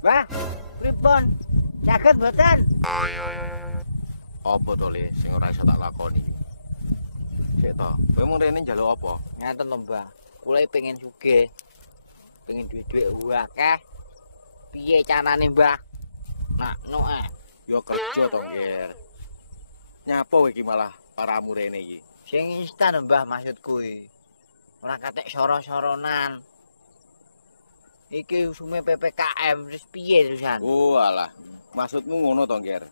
Mbah, pripun? Saged mboten? Apa to Le sing ora iso tak lakoni? Sik to, kowe mung rene njaluk apa? Ngaten to, Mbah. Kula pengen sugih. Pengen duit-duit akeh. Piye carane, Mbah? Nak Yo kerja to, Ger. Nyapa kowe iki malah paramu rene iki? sing instan, Mbah, maksudku iki. Ora katek soro-soronan. Iki usume PPKM terus piye terusan? Oh alah, maksudmu ngono to, Ger.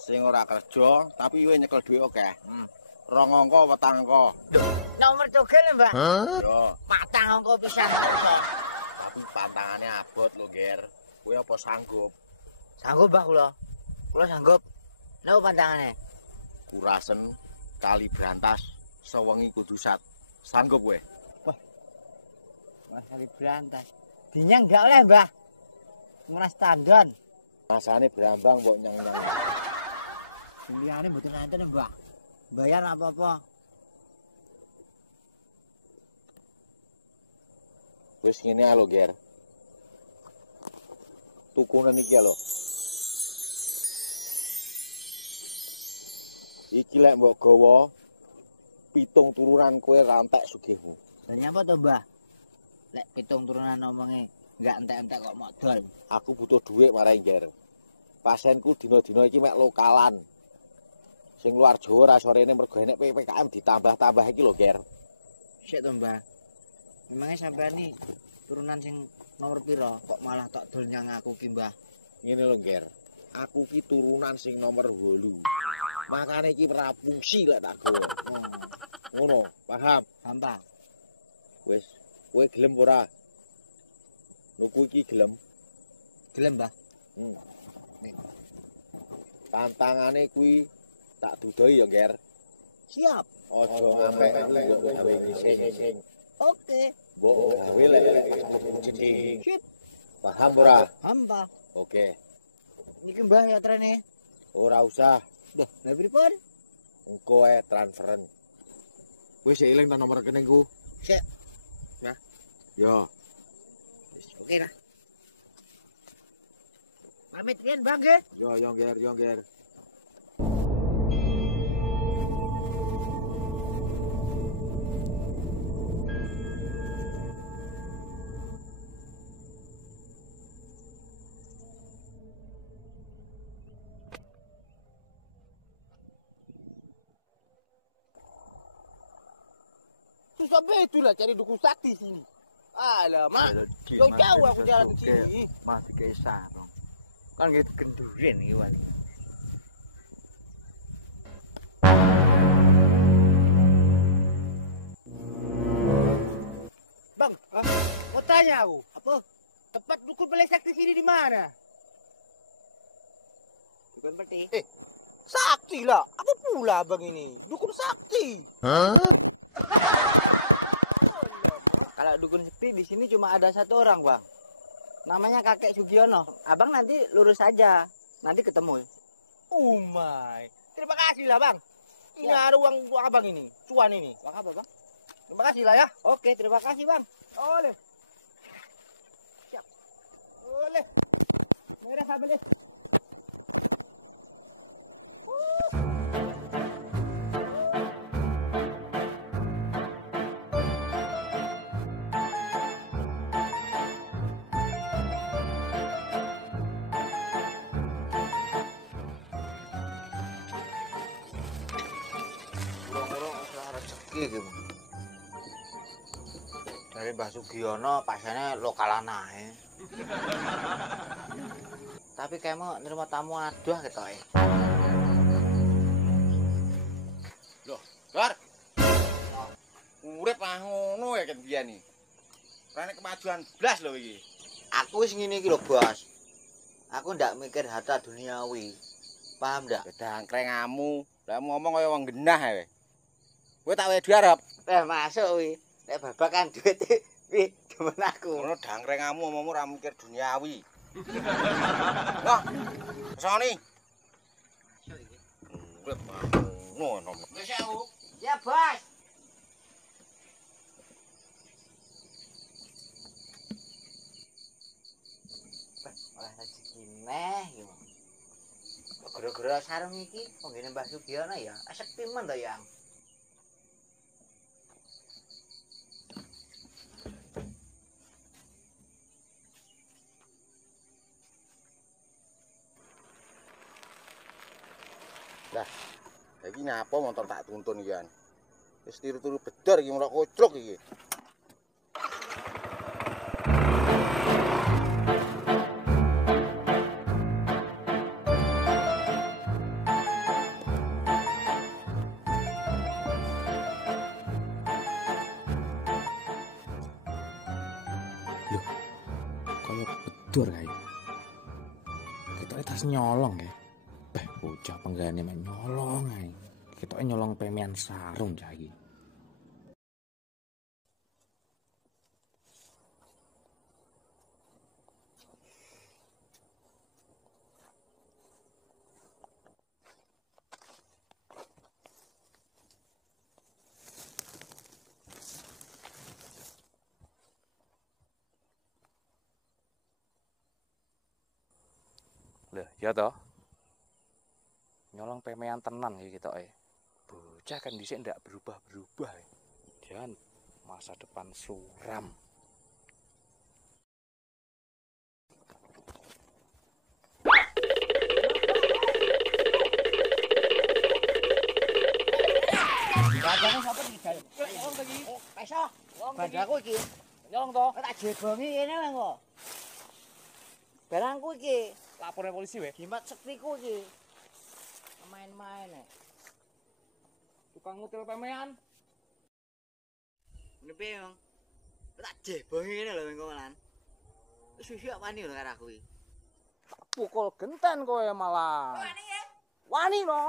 Sing ora kerja tapi kowe nyekel dhuwit akeh. Rong angka petang angka. Nomor togel, Mbah. Yo, Patang angka pisan. tapi pantangane abot lho, Ger. Kowe apa sanggup? Sanggup, Mbah, kula. Kula sanggup. Napa pantangane? Kurasen kali brantas sewengi kudu sat. Sanggup kowe? Mas kali berantas. Dinyang enggak oleh, Mbah. Nguras tandon. Masane brambang mbok nyang-nyang. Liyane mboten enten, Mbah. Bayar apa-apa. Wis ngene lho, Ger. Tukunan iki lho. Iki lek mbok gawa 7 turunan kowe rantek sugihmu. Lah nyapa to, Mbah? Lek 7 turunan omonge enggak entek-entek kok modal. Aku butuh dhuwit marai, Ger. Pasenku dina-dina iki mek lokalan. Sing luar Jawa ra sorene mergo enek PPKM ditambah-tambah iki lho, Ger. Sik to, Mbah. Memangnya sampean iki turunan sing nomor pira kok malah tok dol nyang aku ki, Mbah? Ngene lho, Ger. Aku ki turunan sing nomor 8. Makane iki ora fungsi lek tak gawa. Ngono, paham? Gampang. Wis, kowe gelem ora? Nuku iki gelem? Gelem, Mbah. Tantangane kuwi tak dudoi ya, Ger. Siap. Aja sampe gawe sing. Oke. Mbok gawe lek cedhing. Sip. Paham ora? Hamba. Oke. Niki, Mbah, ya trene. Ora usah. Loh, lha pripun? Engko ae transferen. Wis eling ta nomor rekeningku? Sik. Mbah. Yo. Wis oke lah. Pamit riyen, Bang, nggih. Yo, Ger. Susah betul lah cari dukun sakti sini. Alamak, jauh aku jalan ke sini. Masih ke sarong. Kan gitu kenduren iki wani. Bang, mau tanya aku. Apa? Tempat dukun balai sakti sini di mana? Dukun peti. Sakti lah. Apa pula bang ini? Dukun sakti. Kalau dukun sepi di sini cuma ada satu orang, Bang. Namanya Kakek Sugiono. Abang nanti lurus saja. Nanti ketemu. Oh my. Terima kasih lah, Bang. Ini ada uang abang ini. Cuan ini. Bang apa, Bang? Terima kasih lah ya. Oke, terima kasih, Bang. Oleh. Siap. Oleh. Merah habis. Iki dari Mbah Sugiono pasane lokalan ae. Tapi kayak mau nerima tamu aduh ketoke. Gar. Urip ah ngono ya ket biyen iki. Rene kemajuan blas lho iki. Aku wis ngene iki lho, Bos. Aku ndak mikir harta duniawi. Paham ndak? Dangkrengamu. Lah ngomong kaya wong genah ae. Kowe tak wedi arep. Masuk wi. Nek babakan duit wi demen aku. Ngono dangkrengamu omongmu ora mikir duniawi. Wah. Soni. Urip ah ngono. Wis aku. Ya, Bos. Malah rezeki neh iki. Gara-gara sarung iki penggene Mbah Sugiono ya, sepi men to, Yang. Lah, iki ngapa motor tak tuntun iki kan. Wis tiru-tiru bedor iki mulak koclok iki. Kaya bedor kae. Ketoke tas nyolong ya. Bocah penggane mek nyolong ae. Ketoke nyolong pemean sarung cah iki. Lah, ya toh. Nyolong pemean tenan iki ketoke. Bocah kan dhisik ndak berubah-berubah. Dan masa depan suram. Badane sapa iki, Jan? Nyolong to iki. Peso. Bandaku iki. Nyolong toh. Tak jebongi kene lho kok. Barangku iki. Lapornya polisi weh. Jimat sektiku iki. Main-main nek. Tukang ngutil pemean. Nepe Bang. Tak jebongi kene lho engko malan. Wis sik wani lho karo aku iki. Pukul genten kowe malah. Wani ya? Wani no.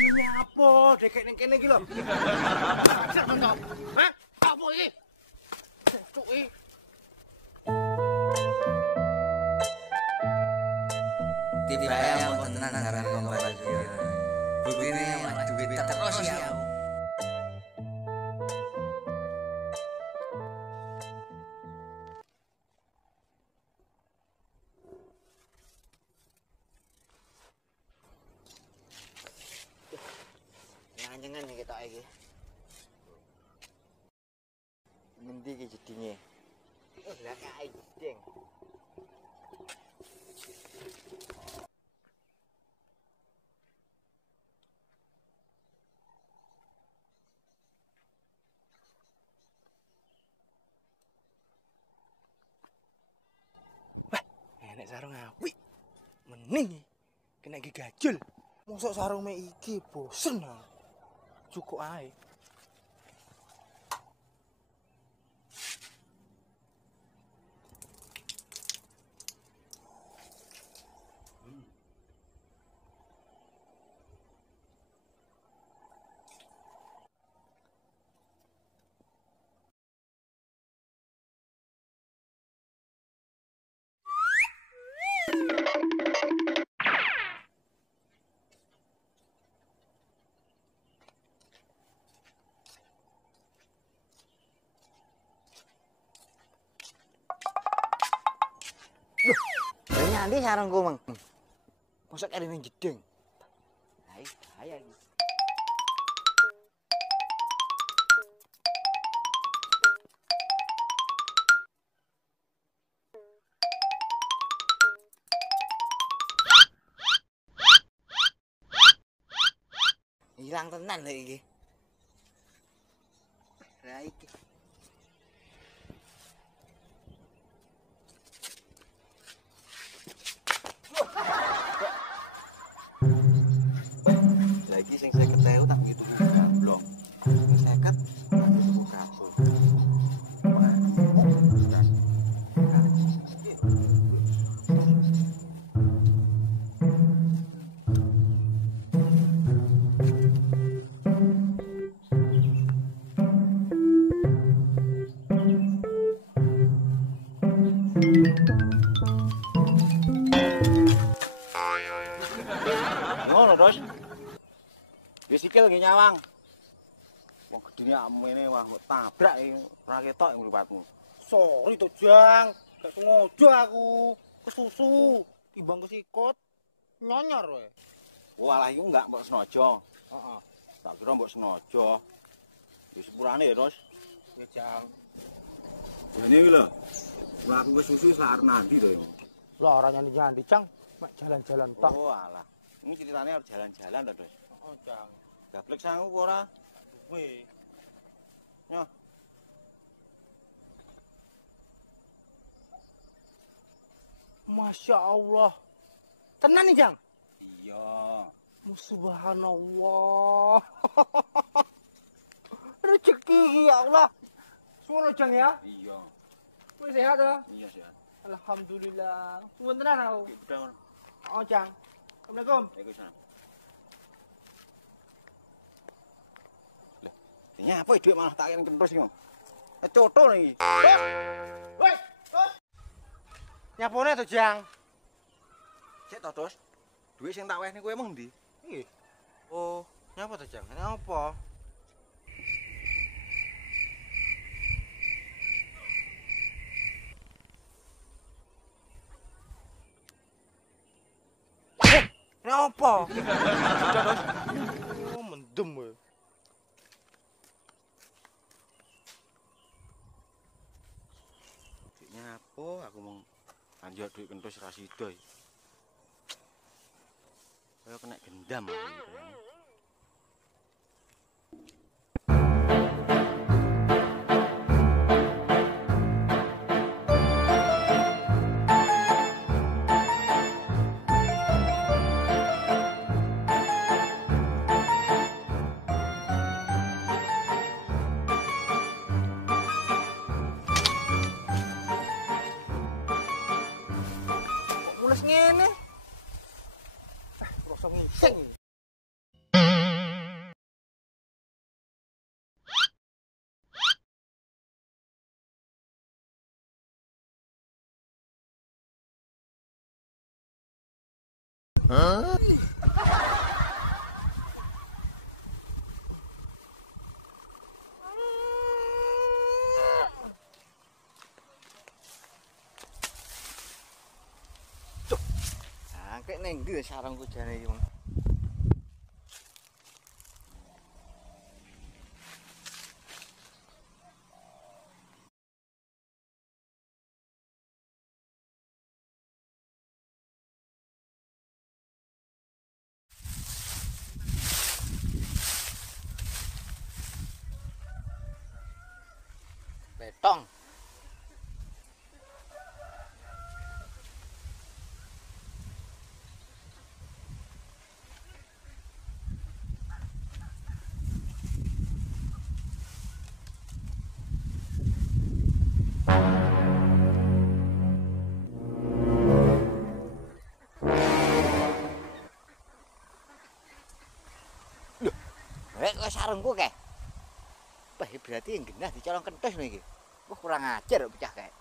Ini apa? Dekek ning kene iki lho. Cek to. Hah? Apa iki? Cuk iki. Tiba ya mau tenan ngaran kompas yo. Bukine duit terus ya. Nganjengan iki ketok iki. Ngendi iki jedinge? Lah kae jeding. Enek sarung apik. Mening kena iki gajul. Mosok sarung mek iki bosen ah. Cukup ae. Nanti sarungku, Mang. Masa kene ning jeding. Hai, bahaya iki. Hilang tenan lho iki. Lah iki. Lagi sing 50.000 tak gitu blong. Sing 50 tak gitu kapsul. Ngono, Dos. Wis sikil nggih nyawang. Wong gedine amene wah mbok tabrak iki ora ketok mripatmu. Sorry to, Jang. Gak sengaja aku. Kesusu. Timbang kesikut. Nyonyor we. Walah iku enggak mbok sengaja. Heeh. Tak kira mbok sengaja. Wis sepurane ya, Dos. Ya, Jang. Ini iki lho. Lah aku wis susu sak nanti lho. Lah ora nyandi-nyandi, Jang. Mek jalan-jalan tok. Oh, alah. Ini ceritanya harus jalan-jalan lho, Dos. Oh, Jang. Gablek sangu apa ora? Weh. Nyoh. Masya Allah. Tenan nih, Jang? Iya. Subhanallah. Rezeki ya Allah. Suwono, Jang ya. Iya. Wis sehat ya? Iya, sehat. Alhamdulillah. Suwun tenan aku. Oke, udah. Oh, Jang. Assalamualaikum. Waalaikumsalam. Lah, nyapa dhuwit malah tak kene kempes iki. Coto iki. Wes, Dos. Nyapone to, Jang? Cek to, Dos. Dhuwit sing tak wehne kowe emang ndi? Nggih. Oh, nyapa to, Jang? Nyapa? Nyapa? Sudah, Dos. Oh, mendem we. Nyapa aku mong anjak dhuwit kentus ra sida. Kaya kena gendam aku iki. Mules ngene. Rasa ngising. Angkek ning ndi sarungku jane iki, Mang? Betong. Kok sarungku kae. Wah, berarti yang genah dicolong kentus nih iki. Wah, kurang ajar pecah kae.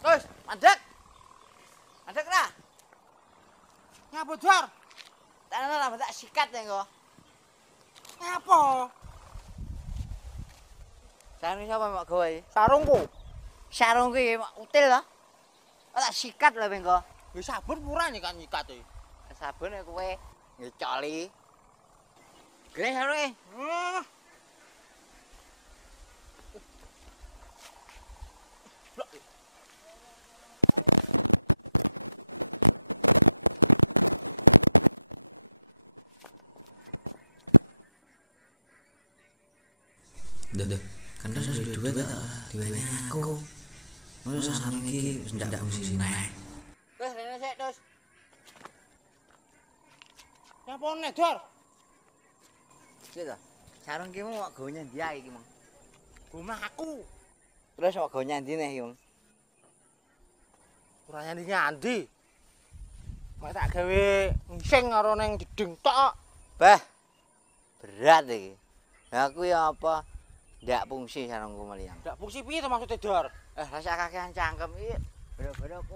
Terus, mandek. Mandek ra. Nyapa, Jar? Tanah tak sikat ya kok. Nyapa? Sarung sapa mak gawe? Sarungku. Sarung kuwi mak util lho. Tak sikat lho bengko. Wis sabun pura nih kan nyikat e. Sabun kowe ngecoli. Gede sarunge. Duh, kan sudah duit diwenehi aku. Terus sarung iki wis ndak fungsi neh. Terus rene sik, terus. Nyapone, Dor? Gitu. Sarung ki mau gawe nyandi ae iki, Mang. Rumahku. Terus mau gawe nyandi nih, Mang. Ora nyandi. Mak tak gawe ngising karo ning jeding tok. Bah. Berat iki. Lah aku ya apa? Ndak fungsi sarungku maliang. Ndak fungsi piye to maksudnya, Dor? Rasa kakean cangkem iki. Bener-bener aku.